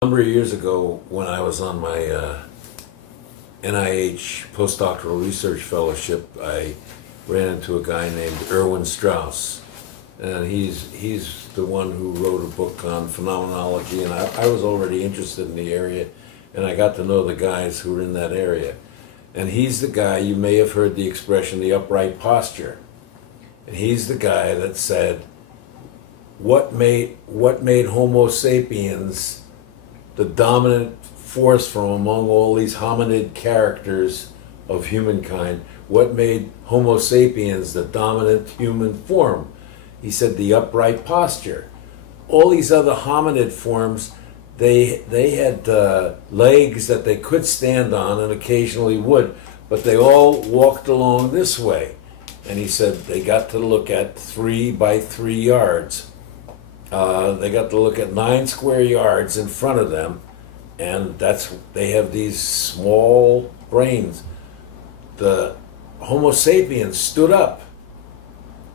Number of years ago, when I was on my NIH postdoctoral research fellowship, I ran into a guy named Erwin Strauss, and he's the one who wrote a book on phenomenology, and I was already interested in the area, and I got to know the guys who were in that area. And he's the guy, you may have heard the expression, the upright posture. And he's the guy that said, what made Homo sapiens the dominant force from among all these hominid characters of humankind? What made Homo sapiens the dominant human form? He said the upright posture. All these other hominid forms, they had legs that they could stand on and occasionally would, but they all walked along this way. And he said they got to look at 3 by 3 yards. They got to look at 9 square yards in front of them, and they have these small brains. The Homo sapiens stood up,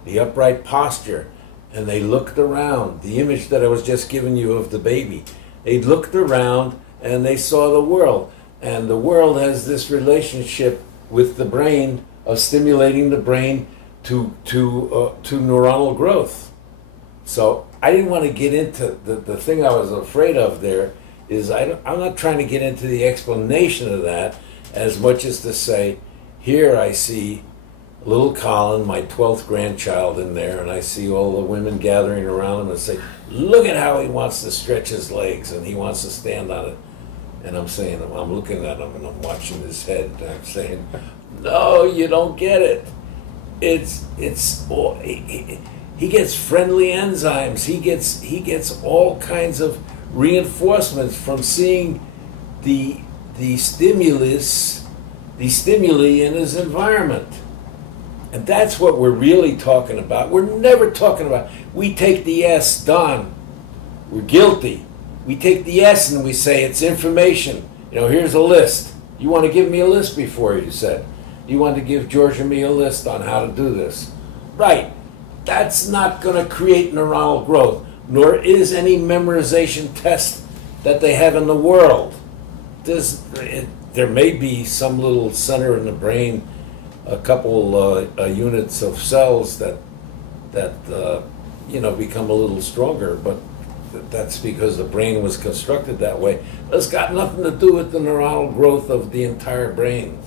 the upright posture, and they looked around. The image that I was just giving you of the baby, they looked around and they saw the world, and the world has this relationship with the brain of stimulating the brain to neuronal growth. So I didn't want to get into the thing I was afraid of there is I'm not trying to get into the explanation of that as much as to say, here I see little Colin, my 12th grandchild in there, and I see all the women gathering around him and say, look at how he wants to stretch his legs and he wants to stand on it. And I'm saying, I'm looking at him and I'm watching his head and I'm saying, no, you don't get it. He gets friendly enzymes. He gets all kinds of reinforcements from seeing the stimuli in his environment. And that's what we're really talking about. We're never talking about, we take the S, Don, we're guilty. We take the S and we say it's information. Here's a list. You want to give me a list before, you said. You want to give George and me a list on how to do this. Right. That's not going to create neuronal growth, nor is any memorization test that they have in the world. There may be some little center in the brain, a couple units of cells that become a little stronger, but that's because the brain was constructed that way. It's got nothing to do with the neuronal growth of the entire brain.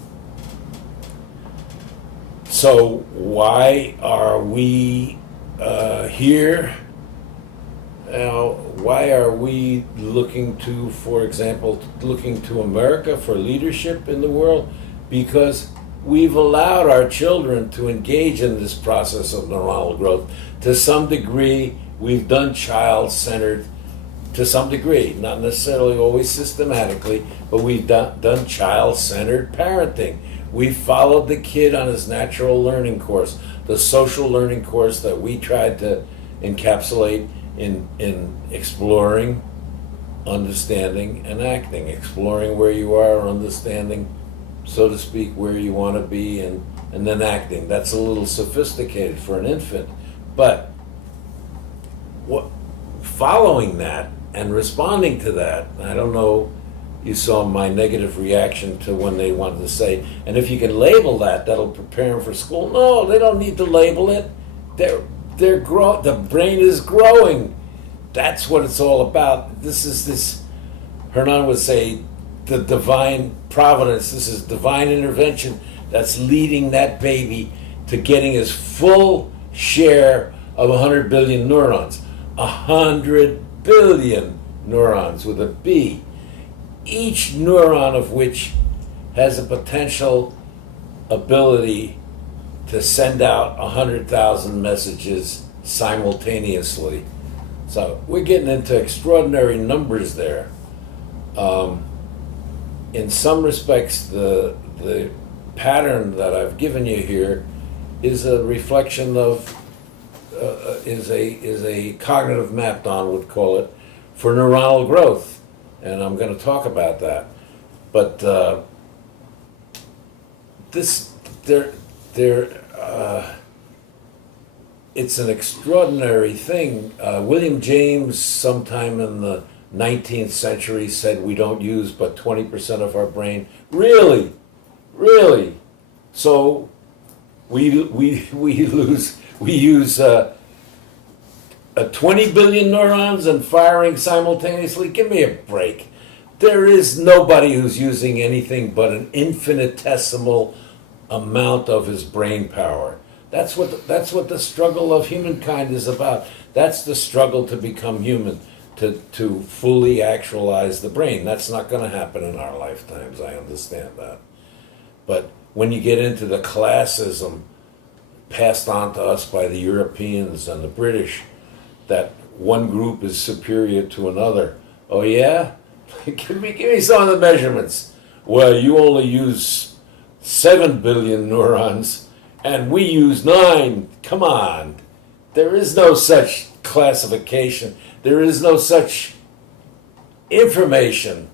So why are we here? Why are we looking to America for leadership in the world? Because we've allowed our children to engage in this process of neuronal growth. To some degree, we've done child-centered, to some degree, not necessarily always systematically, but we've done child-centered parenting. We followed the kid on his natural learning course, the social learning course that we tried to encapsulate in exploring, understanding, and acting. Exploring where you are, understanding, so to speak, where you want to be, and then acting. That's a little sophisticated for an infant. But following that and responding to that, I don't know, you saw my negative reaction to when they wanted to say, and if you can label that, that'll prepare them for school. No, they don't need to label it. The brain is growing. That's what it's all about. Hernan would say, the divine providence. This is divine intervention that's leading that baby to getting his full share of 100 billion neurons. 100 billion neurons with a B. Each neuron of which has a potential ability to send out 100,000 messages simultaneously. So we're getting into extraordinary numbers there. In some respects, the pattern that I've given you here is a reflection of, is a cognitive map, Don would call it, for neuronal growth. And I'm going to talk about that. But it's an extraordinary thing. William James, sometime in the 19th century said we don't use but 20% of our brain. Really? Really? So we use 20 billion neurons and firing simultaneously? Give me a break. There is nobody who's using anything but an infinitesimal amount of his brain power. That's what the struggle of humankind is about. That's the struggle to become human, to fully actualize the brain. That's not going to happen in our lifetimes, I understand that. But when you get into the classism passed on to us by the Europeans and the British, that one group is superior to another. Oh yeah? give me some of the measurements. Well, you only use 7 billion neurons and we use 9. Come on. There is no such classification. There is no such information.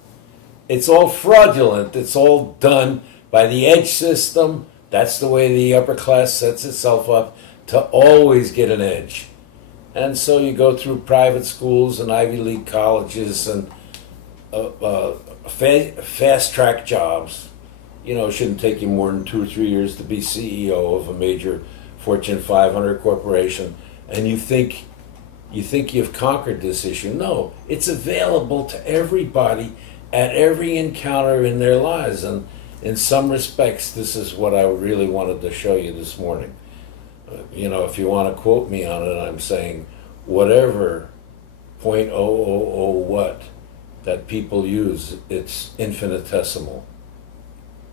It's all fraudulent. It's all done by the edge system. That's the way the upper class sets itself up to always get an edge. And so you go through private schools and Ivy League colleges and fast-track jobs. You know, it shouldn't take you more than 2 or 3 years to be CEO of a major Fortune 500 corporation, and you think you've conquered this issue. No, it's available to everybody at every encounter in their lives, and in some respects, this is what I really wanted to show you this morning. You know, if you want to quote me on it, I'm saying whatever .000 what that people use, it's infinitesimal.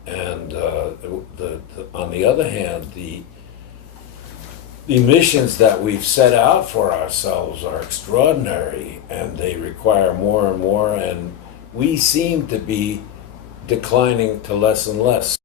And on the other hand, the missions that we've set out for ourselves are extraordinary, and they require more and more, and we seem to be declining to less and less.